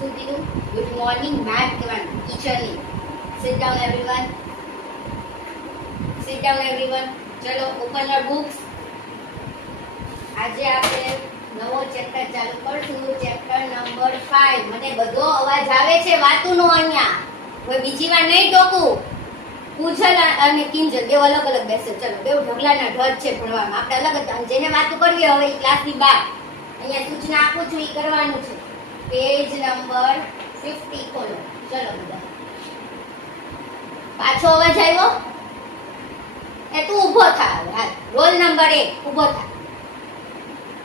શું કીધું? Good morning ma'am કહેવાનું ટીચરની. Sit down everyone. Sit down everyone. ચલો ઓપન યોર બુક્સ. આજે આપણે નવો ચેપ્ટર ચાલુ કરશું, ચેપ્ટર નંબર 5. મને બધો અવાજ આવે છે વાતુનો અહીંયા. કોઈ બીજી વાર નહીં ટોકું. પૂછલ અને કિંજલ બે અલગ અલગ બેસે. ચલો બે ઢગલાના ઢગ છે ભણવામાં. આપણે અલગ જ જેને વાતો કરવી હવે એ ક્લાસની બહાર. અહીંયા સૂચના આપું છું એ કરવાનું છે. પેજ નંબર 50 ખોલો. ચલો બધા. પાછો અવાજ આવ્યો? એ તું ઊભો થા. હાલ રોલ નંબર 1 ઊભો થા.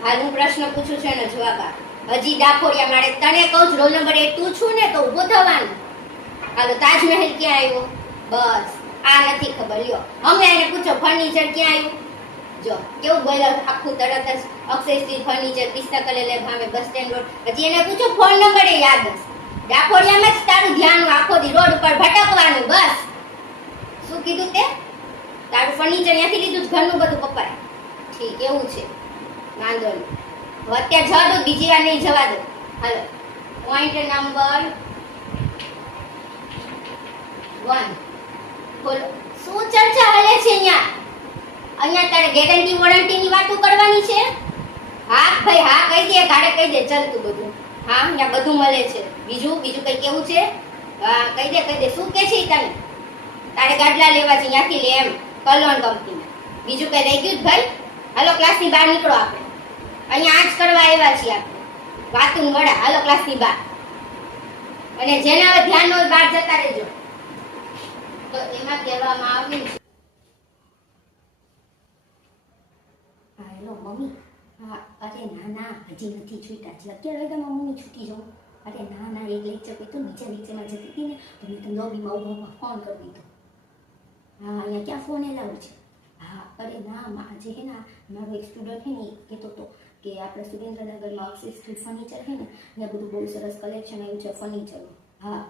હાલ હું પ્રશ્ન પૂછું છું એનો જવાબ આપ. હજી ડાકોરિયા મારે તને કહું છું રોલ નંબર 1 તું છું ને તો ઊભો થવાનું. હાલો તાજમહેલ ક્યાં આવ્યો? બસ આ નથી ખબર. લ્યો અમે એને પૂછો ફર્નિચર ક્યાં આવ્યું? જો કેવું બોલો આખું તરત જ અક્ષય સ્ટ્રીટ ફર્નિચર પિસ્તાકલે ભાવે બસ સ્ટેન્ડ રોડ. પછી એને પૂછો ફોન નંબર એ યાદ હશે. ડાકોરિયામાં જ તારું ધ્યાન આખો દી રોડ ઉપર ભટકવાનું. બસ શું કીધું તે? તારું ફર્નિચર ત્યાંથી લીધું જ ઘરનું બધું કપાય. ઠીક એવું છે વાંધો નહીં. અત્યારે જવા દો બીજી વાર નહીં જવા દો. હાલો પોઈન્ટ નંબર 1 બોલો શું ચર્ચા હાલે છે અહીંયા? અહીંયા તારે ગેરંટી વોરંટીની વાતો કરવાની છે? હા ભાઈ હા કહી દે ગાડે કહી દે ચાલતું બધું. હા અહીંયા બધું મળે છે. બીજું કઈ કેવું છે? હા કહી દે શું કે છે તને? તારે ગાડલા લેવા છે ત્યાંથી લે એમ કલોન કંપનીના. બીજું કઈ રહી ગયું ભાઈ? હાલો ક્લાસની બહાર નીકળો. આપણે અહીંયા આજ કરવા આવ્યા છીએ આપણે વાતું વડા. હાલો ક્લાસની બહાર. અને જેને હવે ધ્યાન ન હોય બહાર જતા રહેજો. તો એમાં કહેવામાં આવ્યું છે હેલો મમ્મી. હા અરે ના હજી નથી છૂટ્યા છે. 11 વાગ્યામાં મમ્મી છૂટી જાઉં. અરે ના એક લેક્ચર તો નીચે લેક્ચરમાં જતી હતી ને તો મેં તો લોબીમાં ઊભો ફોન કરી દીધો. હા અહીંયા ક્યાં ફોન એલાઉડ છે? હા અરે ના આજે હે ને મારો એક સ્ટુડન્ટ છે ને એ કહેતો હતો કે આપણે સુરેન્દ્રનગરમાં અક્ષય સ્ટ્રીટ ફર્નિચર છે ને ત્યાં બધું બહુ સરસ કલેક્શન આવ્યું છે ફર્નિચરનું. હા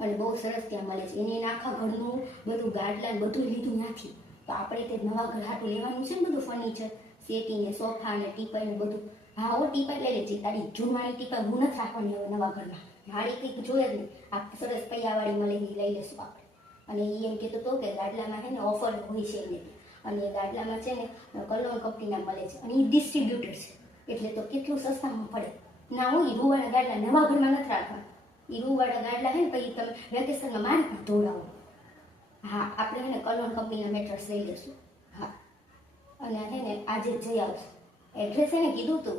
અને બહુ સરસ ત્યાં મળે છે. એને આખા ઘરનું બધું ગાડલા બધું લીધું ત્યાંથી. તો આપણે તે નવા ઘર હાટું લેવાનું છે ને બધું ફર્નિચર સેટી ને સોફા ને ટીપાઈ ને બધું. હા ઓ ટીપાઈ લઈ લેજે. તારી જૂનવાળી ટીપાઈ હું નથી રાખવાની હવે નવા ઘરમાં. મારી કંઈક જોઈએ જ નહીં. આ સરસ પૈયાવાળી મળે એ લઈ લેશું આપણે. અને એ એમ કહેતો હતો કે ગાડલામાં છે ને ઓફર હોય છે એને. અને એ ગાડલામાં છે ને કલોન કંપનીના મળે છે અને એ ડિસ્ટ્રીબ્યુટર છે એટલે તો કેટલું સસ્તામાં પડે. ના હું એ રૂવાળા ગાડલા નવા ઘરમાં નથી રાખવાના. એ રૂવાળા ગાડલા છે ને પછી તમે વેકેશનમાં મારી પણ ધોડાવો. હા આપણે છે ને કલોન કંપનીના મેટ્રેસ લઈ લઈશું. હા અને છે ને આજે જ જઈ આવશું. એડ્રેસ એને કીધું હતું